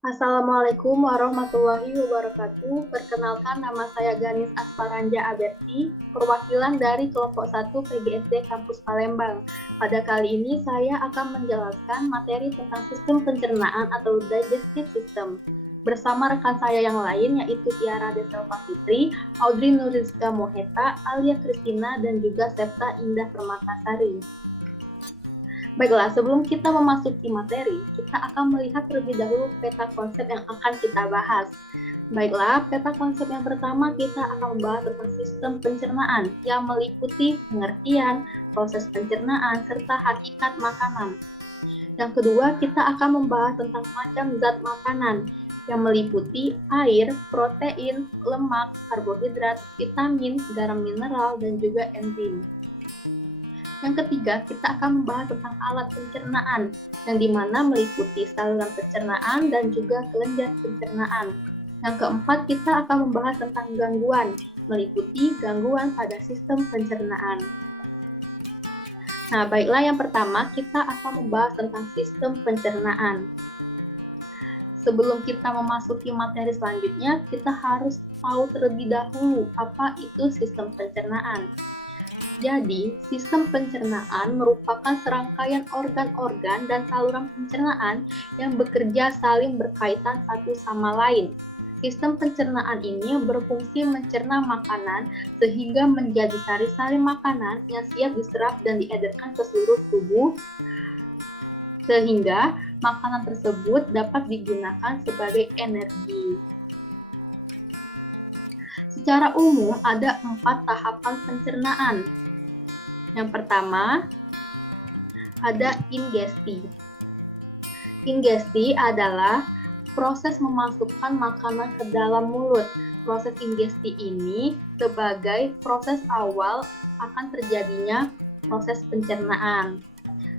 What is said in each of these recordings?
Assalamualaikum warahmatullahi wabarakatuh. Perkenalkan, nama saya Ganis Asparanja Aberti, perwakilan dari kelompok 1 PGSD Kampus Palembang. Pada kali ini saya akan menjelaskan materi tentang sistem pencernaan atau digestive system. Bersama rekan saya yang lain yaitu Tiara Deselva Fitri, Audrey Nurizka Moheta, Alia Kristina, dan juga Septa Indah Permatasari. Baiklah, sebelum kita memasuki materi, kita akan melihat terlebih dahulu peta konsep yang akan kita bahas. Baiklah, peta konsep yang pertama kita akan membahas tentang sistem pencernaan yang meliputi pengertian, proses pencernaan, serta hakikat makanan. Yang kedua, kita akan membahas tentang macam zat makanan yang meliputi air, protein, lemak, karbohidrat, vitamin, garam mineral, dan juga enzim. Yang ketiga, kita akan membahas tentang alat pencernaan, yang dimana meliputi saluran pencernaan dan juga kelenjar pencernaan. Yang keempat, kita akan membahas tentang gangguan, meliputi gangguan pada sistem pencernaan. Nah, baiklah, yang pertama kita akan membahas tentang sistem pencernaan. Sebelum kita memasuki materi selanjutnya, kita harus tahu terlebih dahulu apa itu sistem pencernaan. Jadi, sistem pencernaan merupakan serangkaian organ-organ dan saluran pencernaan yang bekerja saling berkaitan satu sama lain. Sistem pencernaan ini berfungsi mencerna makanan sehingga menjadi sari-sari makanan yang siap diserap dan diedarkan ke seluruh tubuh, sehingga makanan tersebut dapat digunakan sebagai energi. Secara umum, ada 4 tahapan pencernaan. Yang pertama, ada ingesti. Ingesti adalah proses memasukkan makanan ke dalam mulut. Proses ingesti ini sebagai proses awal akan terjadinya proses pencernaan.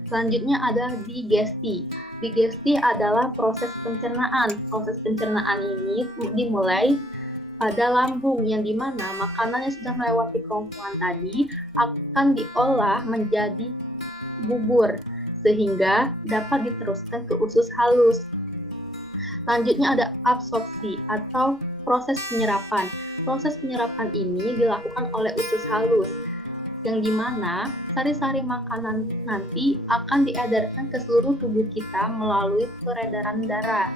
Selanjutnya ada digesti. Digesti adalah proses pencernaan. Proses pencernaan ini dimulai pada lambung, yang dimana makanan yang sudah melewati kerongkongan tadi akan diolah menjadi bubur sehingga dapat diteruskan ke usus halus. Selanjutnya ada absorpsi atau proses penyerapan. Proses penyerapan ini dilakukan oleh usus halus, yang dimana sari-sari makanan nanti akan diedarkan ke seluruh tubuh kita melalui peredaran darah.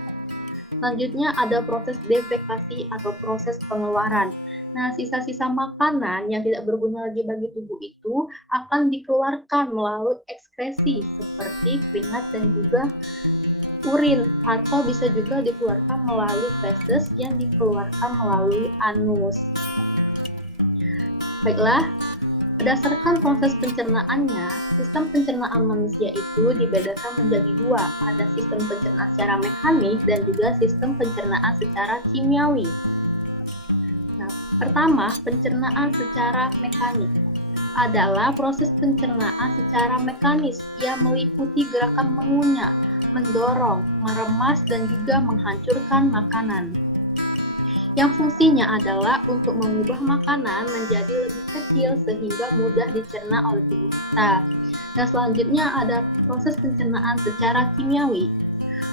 Selanjutnya ada proses defekasi atau proses pengeluaran. Nah, sisa-sisa makanan yang tidak berguna lagi bagi tubuh itu akan dikeluarkan melalui ekskresi seperti keringat dan juga urin, atau bisa juga dikeluarkan melalui feses yang dikeluarkan melalui anus. Baiklah, berdasarkan proses pencernaannya, sistem pencernaan manusia itu dibedakan menjadi 2, ada sistem pencernaan secara mekanik dan juga sistem pencernaan secara kimiawi. Nah, pertama, pencernaan secara mekanik adalah proses pencernaan secara mekanis yang meliputi gerakan mengunyah, mendorong, meremas, dan juga menghancurkan makanan, yang fungsinya adalah untuk mengubah makanan menjadi lebih kecil sehingga mudah dicerna oleh tubuh kita. Dan selanjutnya ada proses pencernaan secara kimiawi.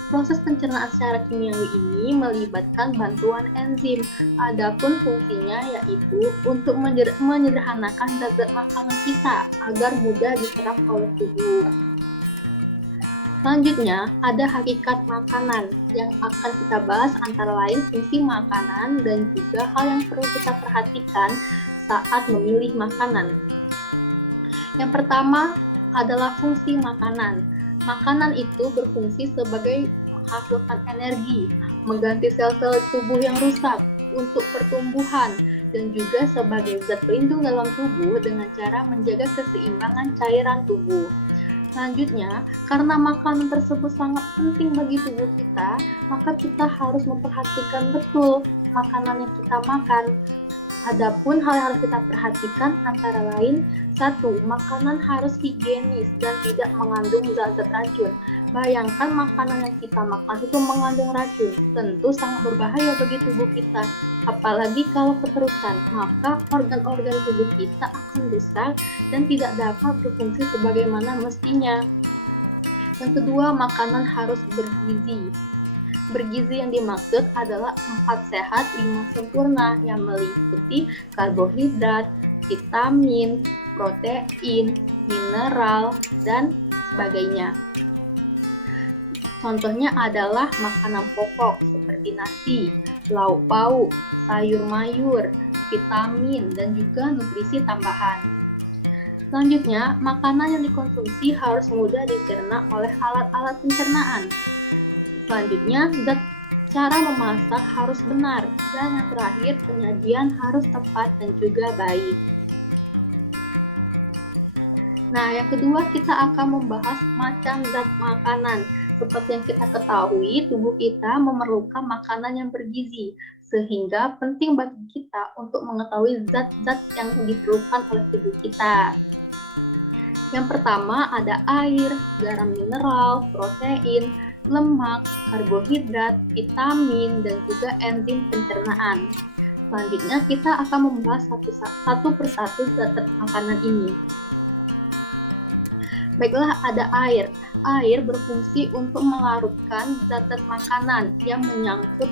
Proses pencernaan secara kimiawi ini melibatkan bantuan enzim. Adapun fungsinya yaitu untuk menyederhanakan zat-zat makanan kita agar mudah diserap oleh tubuh. Selanjutnya, ada hakikat makanan yang akan kita bahas, antara lain fungsi makanan dan juga hal yang perlu kita perhatikan saat memilih makanan. Yang pertama adalah fungsi makanan. Makanan itu berfungsi sebagai menghasilkan energi, mengganti sel-sel tubuh yang rusak untuk pertumbuhan, dan juga sebagai zat pelindung dalam tubuh dengan cara menjaga keseimbangan cairan tubuh. Selanjutnya, karena makanan tersebut sangat penting bagi tubuh kita, maka kita harus memperhatikan betul makanan yang kita makan. Adapun hal yang harus kita perhatikan antara lain, 1. Makanan harus higienis dan tidak mengandung zat-zat racun. Bayangkan makanan yang kita makan itu mengandung racun, tentu sangat berbahaya bagi tubuh kita. Apalagi kalau keterusan, maka organ-organ tubuh kita akan rusak dan tidak dapat berfungsi sebagaimana mestinya. Yang kedua, makanan harus bergizi. Bergizi yang dimaksud adalah 4 sehat 5 sempurna yang meliputi karbohidrat, vitamin, protein, mineral, dan sebagainya. Contohnya adalah makanan pokok seperti nasi, lauk pauk, sayur mayur, vitamin, dan juga nutrisi tambahan. Selanjutnya, makanan yang dikonsumsi harus mudah dicerna oleh alat-alat pencernaan. Selanjutnya, cara memasak harus benar, dan yang terakhir, penyajian harus tepat dan juga baik. Nah, yang kedua kita akan membahas macam zat makanan. Seperti yang kita ketahui, tubuh kita memerlukan makanan yang bergizi, sehingga penting bagi kita untuk mengetahui zat-zat yang diperlukan oleh tubuh kita. Yang pertama ada air, garam mineral, protein, lemak, karbohidrat, vitamin, dan juga enzim pencernaan. Selanjutnya kita akan membahas satu persatu zat makanan ini. Baiklah, ada air. Air berfungsi untuk melarutkan zat-zat makanan yang menyangkut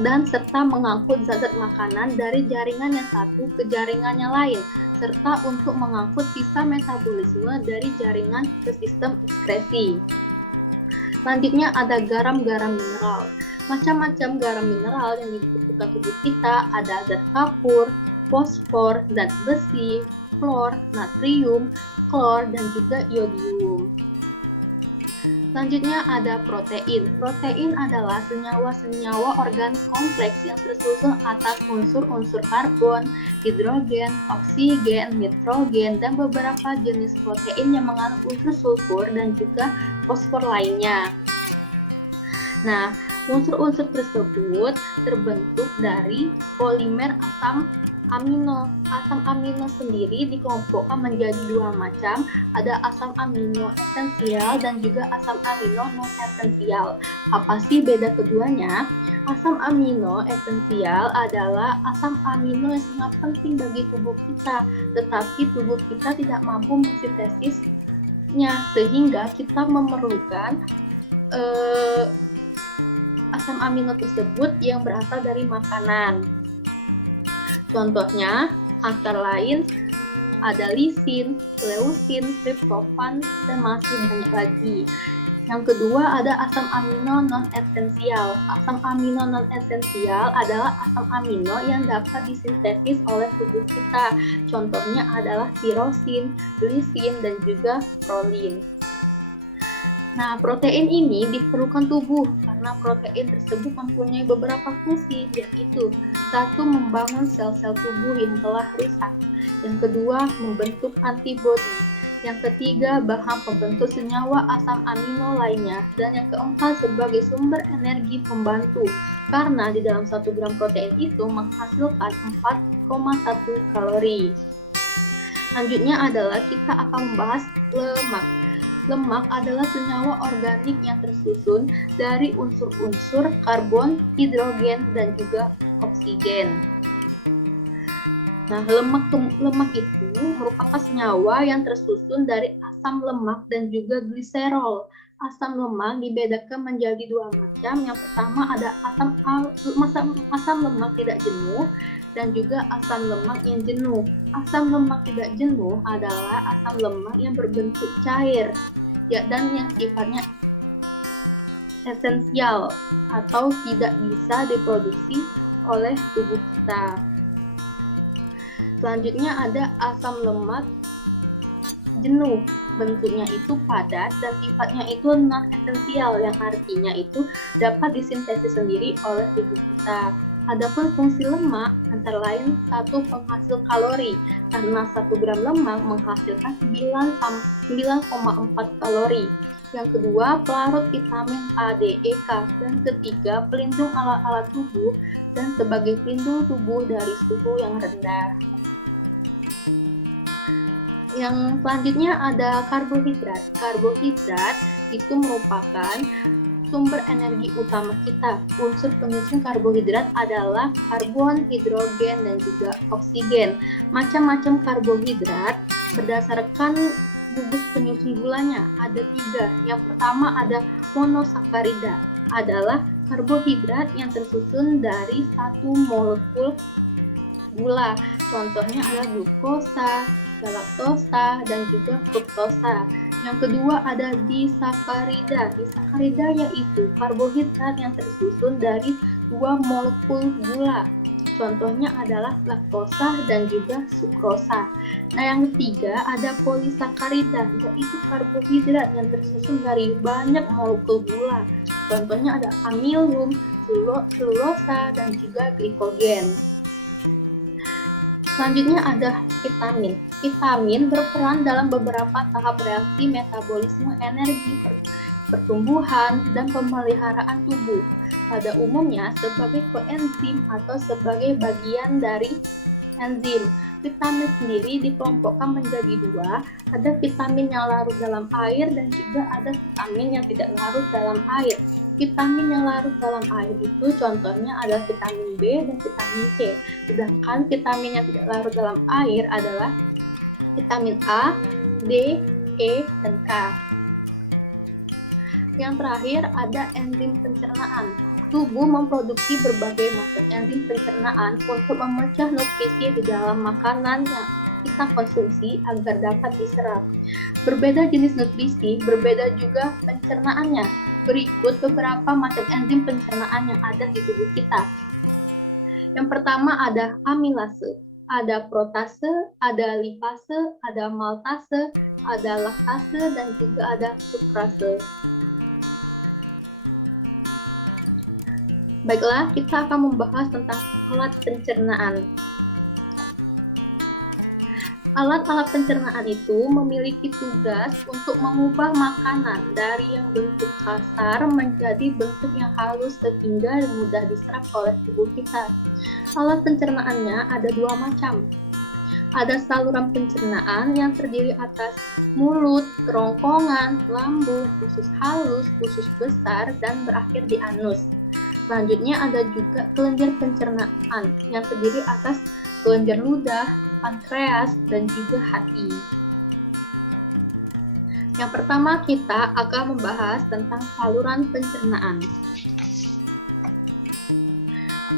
dan serta mengangkut zat-zat makanan dari jaringan yang satu ke jaringan yang lain, serta untuk mengangkut sisa metabolisme dari jaringan ke sistem ekskresi. Selanjutnya ada garam-garam mineral. Macam-macam garam mineral yang dibutuhkan tubuh kita ada zat kapur, fosfor, zat besi, fluor, natrium, klor, dan juga iodium. Selanjutnya ada protein. Protein adalah senyawa-senyawa organik kompleks yang tersusun atas unsur-unsur karbon, hidrogen, oksigen, nitrogen, dan beberapa jenis protein yang mengandung unsur sulfur dan juga fosfor lainnya. Nah, unsur-unsur tersebut terbentuk dari polimer asam amino. Asam amino sendiri dikelompokkan menjadi dua macam, ada asam amino esensial dan juga asam amino non esensial. Apa sih beda keduanya? Asam amino esensial adalah asam amino yang sangat penting bagi tubuh kita, tetapi tubuh kita tidak mampu mensintesisnya, sehingga kita memerlukan asam amino tersebut yang berasal dari makanan. Contohnya, antara lain ada lisin, leusin, triptofan, dan masih banyak lagi. Yang kedua ada asam amino non-esensial. Asam amino non-esensial adalah asam amino yang dapat disintesis oleh tubuh kita. Contohnya adalah tirosin, glisin, dan juga prolin. Nah, protein ini diperlukan tubuh karena protein tersebut mempunyai beberapa fungsi, yaitu satu, membangun sel-sel tubuh yang telah rusak. Yang kedua, membentuk antibodi. Yang ketiga, bahan pembentuk senyawa asam amino lainnya. Dan yang keempat, sebagai sumber energi pembantu. Karena di dalam 1 gram protein itu menghasilkan 4,1 kalori. Selanjutnya adalah kita akan membahas lemak. Lemak adalah senyawa organik yang tersusun dari unsur-unsur karbon, hidrogen, dan juga oksigen. Nah, lemak itu merupakan senyawa yang tersusun dari asam lemak dan juga gliserol. Asam lemak dibedakan menjadi dua macam. Yang pertama ada asam lemak tidak jenuh dan juga asam lemak yang jenuh. Asam lemak tidak jenuh adalah asam lemak yang berbentuk cair dan yang sifatnya esensial atau tidak bisa diproduksi oleh tubuh kita. Selanjutnya ada asam lemak jenuh, bentuknya itu padat dan sifatnya itu non-esensial, yang artinya itu dapat disintesis sendiri oleh tubuh kita. Adapun fungsi lemak antara lain 1, penghasil kalori, karena 1 gram lemak menghasilkan 9,4 kalori. Yang kedua, pelarut vitamin A, D, E, K. Dan ketiga, pelindung alat-alat tubuh dan sebagai pelindung tubuh dari suhu yang rendah. Yang selanjutnya ada karbohidrat. Karbohidrat itu merupakan sumber energi utama kita. Unsur penyusun karbohidrat adalah karbon, hidrogen, dan juga oksigen. Macam-macam karbohidrat berdasarkan gugus penyusun gulanya ada 3. Yang pertama ada monosakarida. adalah karbohidrat yang tersusun dari satu molekul gula. Contohnya adalah glukosa, galaktosa, dan juga fruktosa. Yang kedua ada disakarida. Disakarida yaitu karbohidrat yang tersusun dari dua molekul gula. Contohnya adalah laktosa dan juga sukrosa. Nah, yang ketiga ada polisakarida, yaitu karbohidrat yang tersusun dari banyak molekul gula. Contohnya ada amilum, selulosa, dan juga glikogen. Selanjutnya ada vitamin. Vitamin berperan dalam beberapa tahap reaksi metabolisme energi, pertumbuhan, dan pemeliharaan tubuh. Pada umumnya sebagai koenzim atau sebagai bagian dari enzim. Vitamin sendiri dikelompokkan menjadi dua, ada vitamin yang larut dalam air dan juga ada vitamin yang tidak larut dalam air. Vitamin yang larut dalam air itu contohnya adalah vitamin B dan vitamin C. Sedangkan vitamin yang tidak larut dalam air adalah vitamin A, D, E, dan K. Yang terakhir ada enzim pencernaan. Tubuh memproduksi berbagai macam enzim pencernaan untuk memecah nutrisi di dalam makanan yang kita konsumsi agar dapat diserap. Berbeda jenis nutrisi, berbeda juga pencernaannya. Berikut beberapa macam enzim pencernaan yang ada di tubuh kita. Yang pertama ada amilase, ada protase, ada lipase, ada maltase, ada laktase, dan juga ada sukrase. Baiklah, kita akan membahas tentang alat pencernaan. Alat-alat pencernaan itu memiliki tugas untuk mengubah makanan dari yang bentuk kasar menjadi bentuk yang halus sehingga mudah diserap oleh tubuh kita. Alat pencernaannya ada dua macam. Ada saluran pencernaan yang terdiri atas mulut, kerongkongan, lambung, usus halus, usus besar, dan berakhir di anus. Selanjutnya ada juga kelenjar pencernaan yang terdiri atas kelenjar ludah, pankreas, dan juga hati. Yang pertama kita akan membahas tentang saluran pencernaan.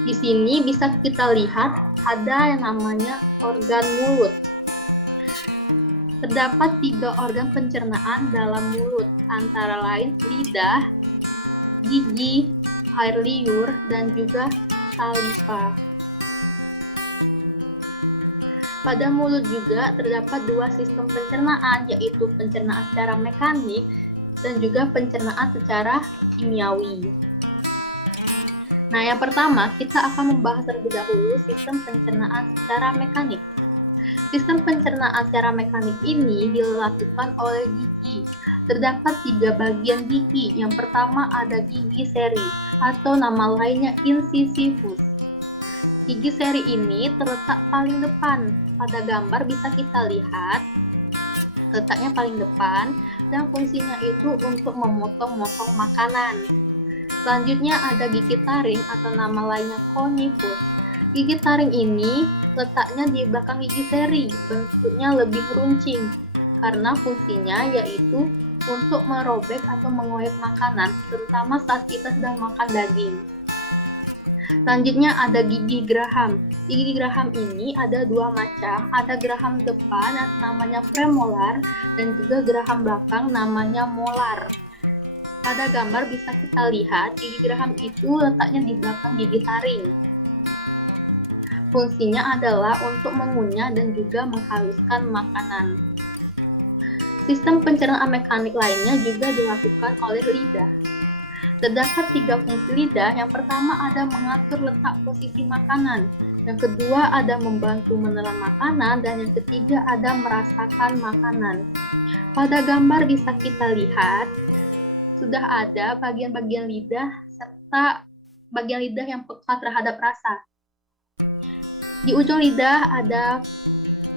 Di sini bisa kita lihat ada yang namanya organ mulut. Terdapat 3 organ pencernaan dalam mulut, antara lain lidah, gigi, air liur, dan juga saliva. Pada mulut juga terdapat 2 sistem pencernaan, yaitu pencernaan secara mekanik dan juga pencernaan secara kimiawi. Nah, yang pertama kita akan membahas terlebih dahulu sistem pencernaan secara mekanik. Sistem pencernaan secara mekanik ini dilakukan oleh gigi. Terdapat 3 bagian gigi. Yang pertama ada gigi seri atau nama lainnya incisivus. Gigi seri ini terletak paling depan. Pada gambar bisa kita lihat letaknya paling depan dan fungsinya itu untuk memotong-motong makanan. Selanjutnya ada gigi taring atau nama lainnya conifus. Gigi taring ini letaknya di belakang gigi seri, bentuknya lebih runcing karena fungsinya yaitu untuk merobek atau mengoyak makanan, terutama saat kita sedang makan daging. Selanjutnya ada gigi geraham. Gigi geraham ini ada 2 macam, ada geraham depan yang namanya premolar dan juga geraham belakang namanya molar. Pada gambar bisa kita lihat gigi geraham itu letaknya di belakang gigi taring. Fungsinya adalah untuk mengunyah dan juga menghaluskan makanan. Sistem pencernaan mekanik lainnya juga dilakukan oleh lidah. Terdapat 3 fungsi lidah. Yang pertama ada mengatur letak posisi makanan. Yang kedua ada membantu menelan makanan. Dan yang ketiga ada merasakan makanan. Pada gambar bisa kita lihat sudah ada bagian-bagian lidah serta bagian lidah yang peka terhadap rasa. Di ujung lidah ada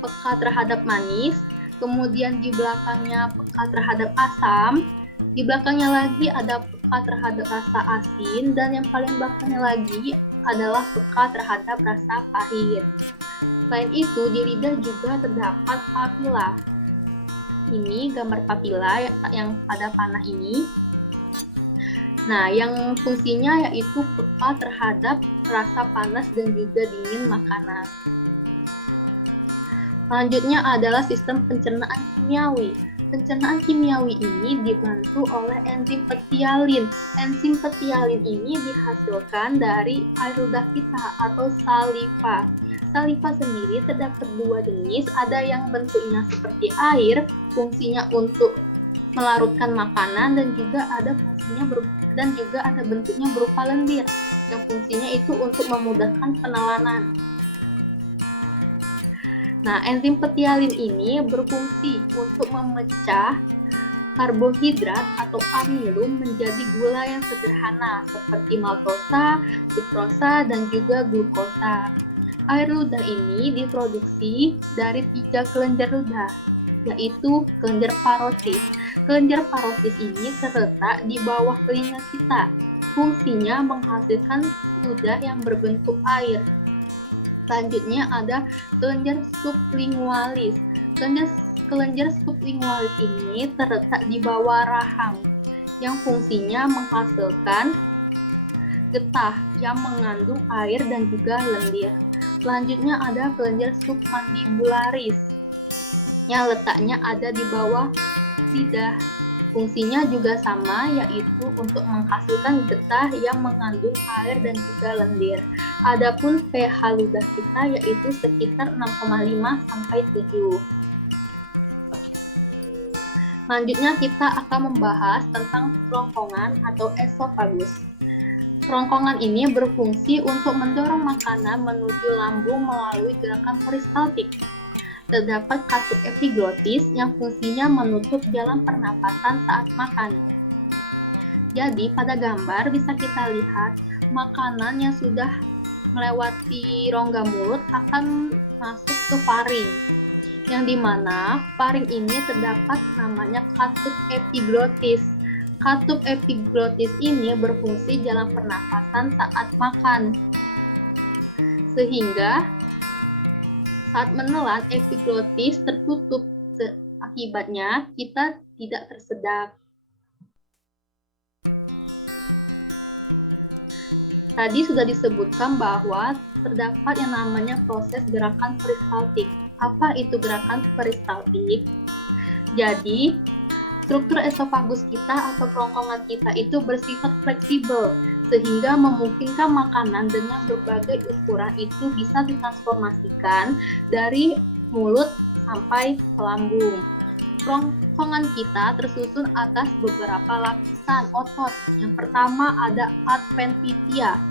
peka terhadap manis, kemudian di belakangnya peka terhadap asam, di belakangnya lagi ada peka terhadap rasa asin, dan yang paling belakangnya lagi adalah peka terhadap rasa pahit. Selain itu, di lidah juga terdapat papila. Ini gambar papila yang pada panah ini. Nah, yang fungsinya yaitu peka terhadap rasa panas dan juga dingin makanan. Selanjutnya adalah sistem pencernaan kimiawi. Pencernaan kimiawi ini dibantu oleh enzim petialin. Enzim petialin ini dihasilkan dari air ludah kita atau saliva. Saliva sendiri terdapat dua jenis, ada yang bentuknya seperti air, fungsinya untuk melarutkan makanan, dan juga ada bentuknya berupa lendir, yang fungsinya itu untuk memudahkan penelanan. Nah, enzim petialin ini berfungsi untuk memecah karbohidrat atau amilum menjadi gula yang sederhana seperti maltosa, sukrosa, dan juga glukosa. Air ludah ini diproduksi dari 3 kelenjar ludah, yaitu kelenjar parotis. Kelenjar parotis ini terletak di bawah telinga kita. Fungsinya menghasilkan ludah yang berbentuk air. Selanjutnya ada kelenjar sublingualis. Kelenjar sublingualis ini terletak di bawah rahang, yang fungsinya menghasilkan getah yang mengandung air dan juga lendir. Selanjutnya ada kelenjar submandibularis, yang letaknya ada di bawah lidah. Fungsinya juga sama, yaitu untuk menghasilkan getah yang mengandung air dan juga lendir. Adapun pH ludah kita yaitu sekitar 6,5 sampai 7. Selanjutnya kita akan membahas tentang kerongkongan atau esofagus. Kerongkongan ini berfungsi untuk mendorong makanan menuju lambung melalui gerakan peristaltik. Terdapat katup epiglotis yang fungsinya menutup jalan pernapasan saat makan. Jadi pada gambar bisa kita lihat makanan yang sudah melewati rongga mulut akan masuk ke faring, yang dimana faring ini terdapat namanya katup epiglotis. Katup epiglotis ini berfungsi jalan pernapasan saat makan, sehingga saat menelan epiglotis tertutup, akibatnya kita tidak tersedak. Tadi sudah disebutkan bahwa terdapat yang namanya proses gerakan peristaltik. Apa itu gerakan peristaltik? Jadi, struktur esofagus kita atau kerongkongan kita itu bersifat fleksibel, sehingga memungkinkan makanan dengan berbagai ukuran itu bisa ditransformasikan dari mulut sampai ke lambung. Kerongkongan kita tersusun atas beberapa lapisan otot. Yang pertama ada adventitia.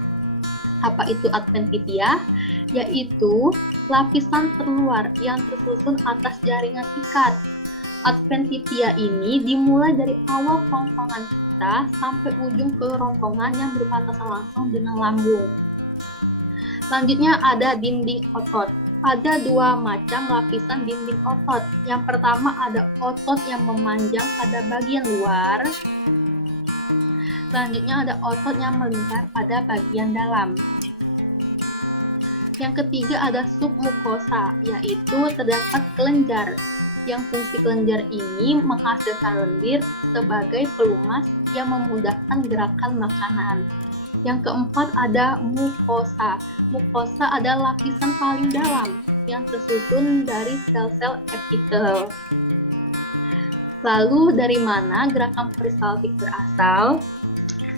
Apa itu adventitia? Yaitu lapisan terluar yang tersusun atas jaringan ikat. Adventitia ini dimulai dari awal kerongkongan kita sampai ujung kerongkongan yang berbatasan langsung dengan lambung. Selanjutnya ada dinding otot. Ada dua macam lapisan dinding otot. Yang pertama ada otot yang memanjang pada bagian luar. Selanjutnya ada otot yang melingkar pada bagian dalam. Yang ketiga ada submukosa, yaitu terdapat kelenjar. Yang fungsi kelenjar ini menghasilkan lendir sebagai pelumas yang memudahkan gerakan makanan. Yang keempat ada mukosa. Mukosa adalah lapisan paling dalam yang tersusun dari sel-sel epitel. Lalu dari mana gerakan peristaltik berasal?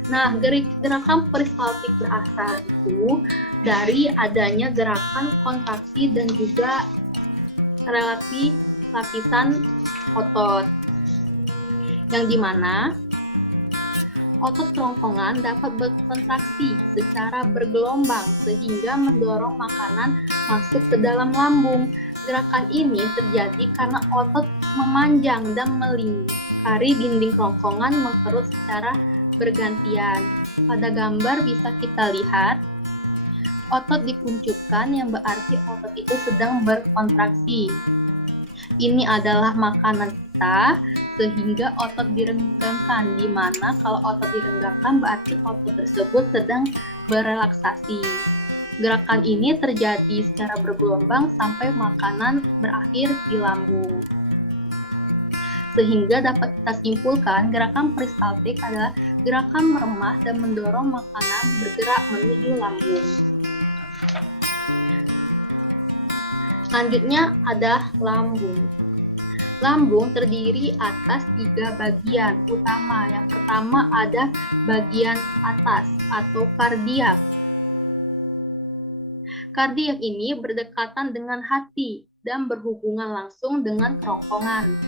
Nah, gerakan peristaltik berasal itu dari adanya gerakan kontraksi dan juga relasi lapisan otot, yang dimana otot kerongkongan dapat berkontraksi secara bergelombang sehingga mendorong makanan masuk ke dalam lambung. Gerakan ini terjadi karena otot memanjang dan melingkari dinding kerongkongan mengkerut secara bergantian. Pada gambar bisa kita lihat otot dikuncupkan, yang berarti otot itu sedang berkontraksi. Ini adalah makanan kita, sehingga otot direnggangkan, di mana kalau otot direnggangkan berarti otot tersebut sedang berelaksasi. Gerakan ini terjadi secara bergelombang sampai makanan berakhir di lambung. Sehingga dapat kita simpulkan gerakan peristaltik adalah gerakan meremah dan mendorong makanan bergerak menuju lambung. Selanjutnya ada lambung. Lambung terdiri atas 3 bagian utama. Yang pertama ada bagian atas atau kardiak. Kardiak ini berdekatan dengan hati dan berhubungan langsung dengan kerongkongan.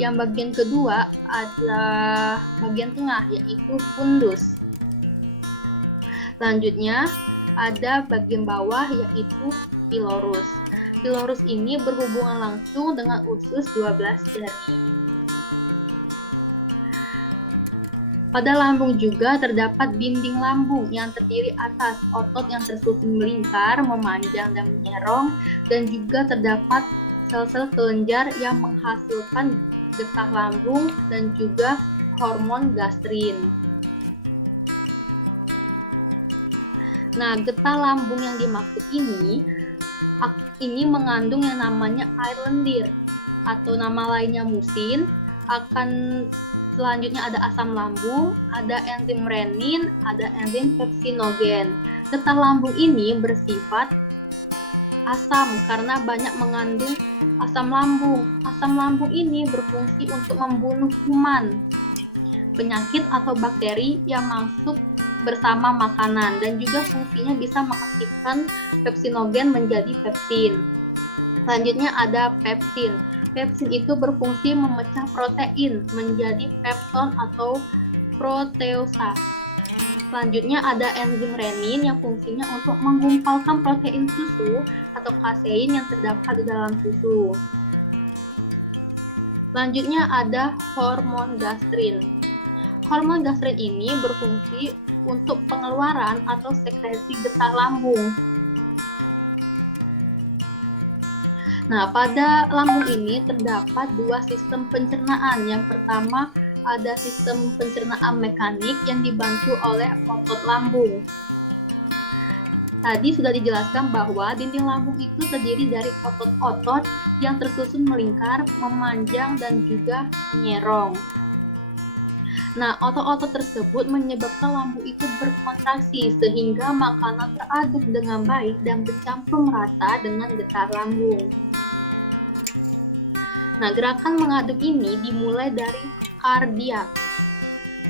Yang bagian kedua adalah bagian tengah, yaitu fundus. Selanjutnya ada bagian bawah, yaitu pilorus. Pilorus ini berhubungan langsung dengan usus 12 jari. Pada lambung juga terdapat dinding lambung yang terdiri atas otot yang tersusun melingkar, memanjang dan menyerong, dan juga terdapat sel-sel kelenjar yang menghasilkan getah lambung dan juga hormon gastrin. Nah, getah lambung yang dimaksud ini mengandung yang namanya air lendir atau nama lainnya musin. Selanjutnya ada asam lambung, ada enzim renin, ada enzim pepsinogen. Getah lambung ini bersifat asam karena banyak mengandung asam lambung. Asam lambung ini berfungsi untuk membunuh kuman, penyakit atau bakteri yang masuk bersama makanan, dan juga fungsinya bisa mengaktifkan pepsinogen menjadi pepsin. Selanjutnya ada pepsin. Pepsin itu berfungsi memecah protein menjadi pepton atau proteosa. Selanjutnya ada enzim renin yang fungsinya untuk menggumpalkan protein susu atau kasein yang terdapat di dalam susu. Selanjutnya ada hormon gastrin. Hormon gastrin ini berfungsi untuk pengeluaran atau sekresi getah lambung. Nah, pada lambung ini terdapat 2 sistem pencernaan. Yang pertama ada sistem pencernaan mekanik yang dibantu oleh otot lambung. Tadi sudah dijelaskan bahwa dinding lambung itu terdiri dari otot-otot yang tersusun melingkar, memanjang, dan juga menyerong. Nah, otot-otot tersebut menyebabkan lambung itu berkontraksi sehingga makanan teraduk dengan baik dan bercampur merata dengan getah lambung. Nah, gerakan mengaduk ini dimulai dari kardiak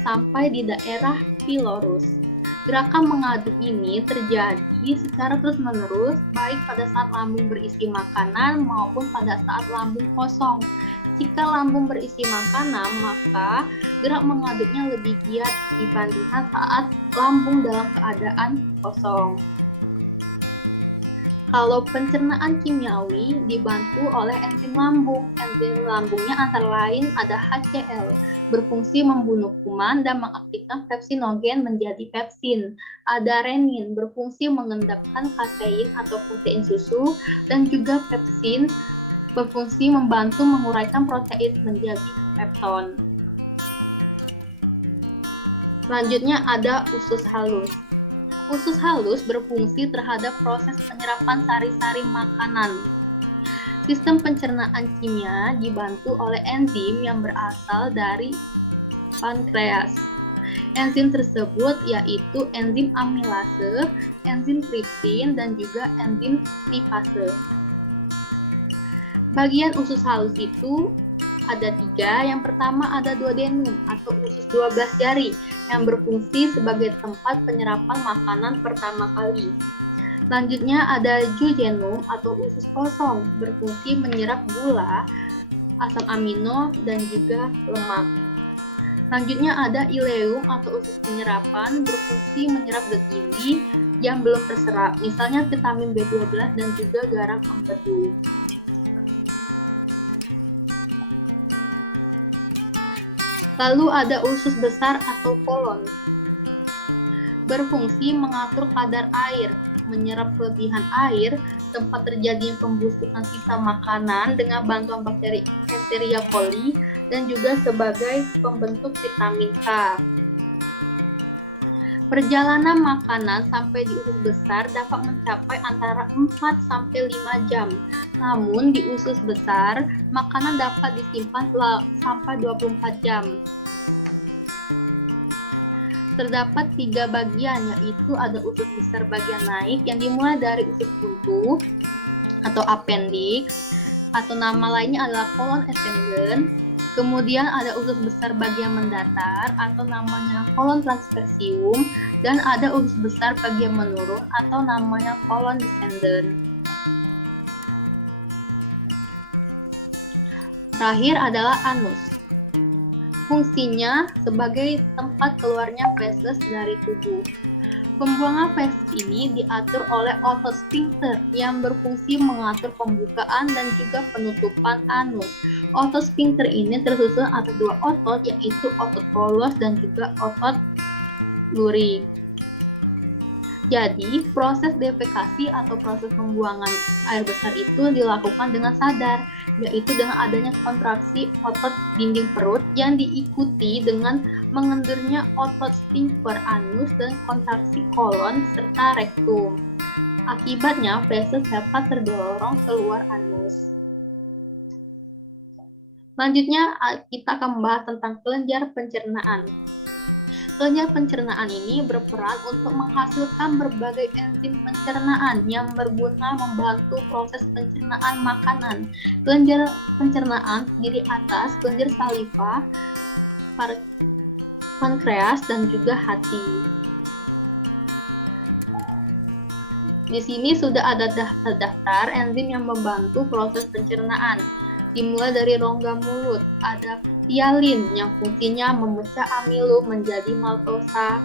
sampai di daerah pilorus. Gerakan mengaduk ini terjadi secara terus-menerus baik pada saat lambung berisi makanan maupun pada saat lambung kosong. Jika lambung berisi makanan, maka gerak mengaduknya lebih giat dibandingkan saat lambung dalam keadaan kosong. Kalau pencernaan kimiawi dibantu oleh enzim lambung. Enzim lambungnya antara lain ada HCl, berfungsi membunuh kuman dan mengaktifkan pepsinogen menjadi pepsin. Ada renin, berfungsi mengendapkan kasein atau protein susu, dan juga pepsin, berfungsi membantu menguraikan protein menjadi pepton. Selanjutnya ada usus halus. Usus halus berfungsi terhadap proses penyerapan sari-sari makanan. Sistem pencernaan kimia dibantu oleh enzim yang berasal dari pankreas. Enzim tersebut yaitu enzim amilase, enzim tripsin, dan juga enzim lipase. Bagian usus halus itu ada 3. Yang pertama ada duodenum atau usus 12 jari yang berfungsi sebagai tempat penyerapan makanan pertama kali. Selanjutnya ada jejunum atau usus kosong, berfungsi menyerap gula, asam amino, dan juga lemak. Selanjutnya ada ileum atau usus penyerapan, berfungsi menyerap zat gizi yang belum terserap, misalnya vitamin B12 dan juga garam empedu. Lalu ada usus besar atau kolon, berfungsi mengatur kadar air, menyerap kelebihan air, tempat terjadinya pembusukan sisa makanan dengan bantuan bakteri Escherichia coli, dan juga sebagai pembentuk vitamin K. Perjalanan makanan sampai di usus besar dapat mencapai antara 4 sampai 5 jam. Namun di usus besar, makanan dapat disimpan sampai 24 jam. Terdapat 3 bagian, yaitu ada usus besar bagian naik yang dimulai dari usus buntu atau appendix, atau nama lainnya adalah kolon ascendens. Kemudian ada usus besar bagian mendatar atau namanya kolon transversium, dan ada usus besar bagian menurun atau namanya kolon descendens. Terakhir adalah anus. Fungsinya sebagai tempat keluarnya feses dari tubuh. Pembuangan feses ini diatur oleh otot sphincter yang berfungsi mengatur pembukaan dan juga penutupan anus. Otot sphincter ini tersusun atas 2 otot, yaitu otot polos dan juga otot lurik. Jadi, proses defekasi atau proses pembuangan air besar itu dilakukan dengan sadar, yaitu dengan adanya kontraksi otot dinding perut yang diikuti dengan mengendurnya otot sphincter anus dan kontraksi kolon serta rektum. Akibatnya, feses dapat terdorong keluar anus. Selanjutnya, kita akan membahas tentang kelenjar pencernaan. Kelenjar pencernaan ini berperan untuk menghasilkan berbagai enzim pencernaan yang berguna membantu proses pencernaan makanan. Kelenjar pencernaan terdiri atas kelenjar saliva, pankreas, dan juga hati. Di sini sudah ada daftar enzim yang membantu proses pencernaan. Dimulai dari rongga mulut, ada ptyalin yang fungsinya memecah amilum menjadi maltosa.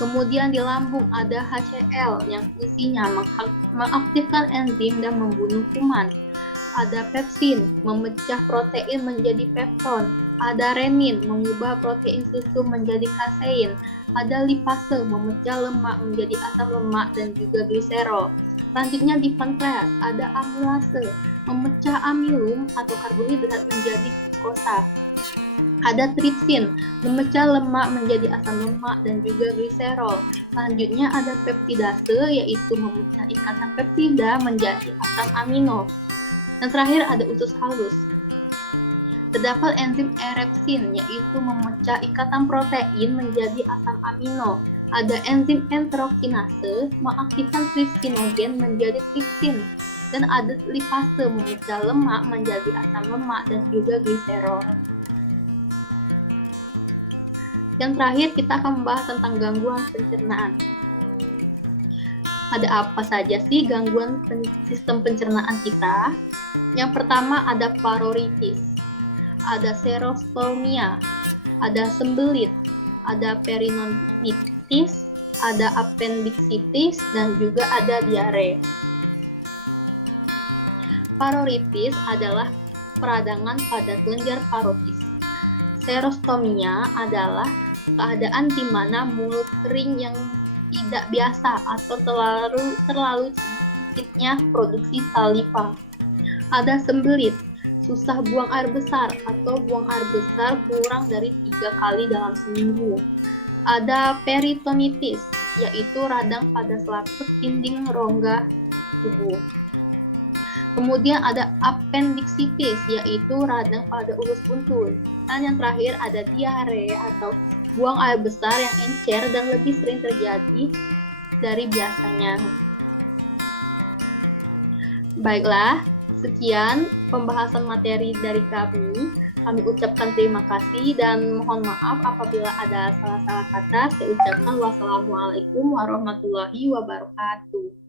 Kemudian di lambung ada HCl yang fungsinya mengaktifkan enzim dan membunuh kuman. Ada pepsin, memecah protein menjadi pepton. Ada renin, mengubah protein susu menjadi kasein. Ada lipase, memecah lemak menjadi asam lemak dan juga gliserol. Selanjutnya di pankreas ada amilase, memecah amilum atau karbohidrat menjadi glukosa. Ada tripsin, memecah lemak menjadi asam lemak dan juga gliserol. Selanjutnya ada peptidase, yaitu memecah ikatan peptida menjadi asam amino. Dan terakhir ada usus halus. Terdapat enzim erepsin, yaitu memecah ikatan protein menjadi asam amino. Ada enzim enterokinase, mengaktifkan tripsinogen menjadi tripsin. Dan ada lipase, memecah lemak menjadi asam lemak dan juga gliserol. Yang terakhir kita akan membahas tentang gangguan pencernaan. Ada apa saja sih gangguan sistem pencernaan kita? Yang pertama ada paroritis, ada serostomia, ada sembelit, ada peritonitis, ada appendicitis, dan juga ada diare. Paroritis adalah peradangan pada kelenjar parotis. Serostomia adalah keadaan di mana mulut kering yang tidak biasa atau terlalu sedikitnya produksi saliva. Ada sembelit, susah buang air besar atau buang air besar kurang dari 3 kali dalam seminggu. Ada peritonitis, yaitu radang pada selaput dinding rongga tubuh. Kemudian ada appendicitis, yaitu radang pada usus buntu. Dan yang terakhir ada diare atau buang air besar yang encer dan lebih sering terjadi dari biasanya. Baiklah, sekian pembahasan materi dari kami. Kami ucapkan terima kasih dan mohon maaf apabila ada salah-salah kata. Saya ucapkan wassalamualaikum warahmatullahi wabarakatuh.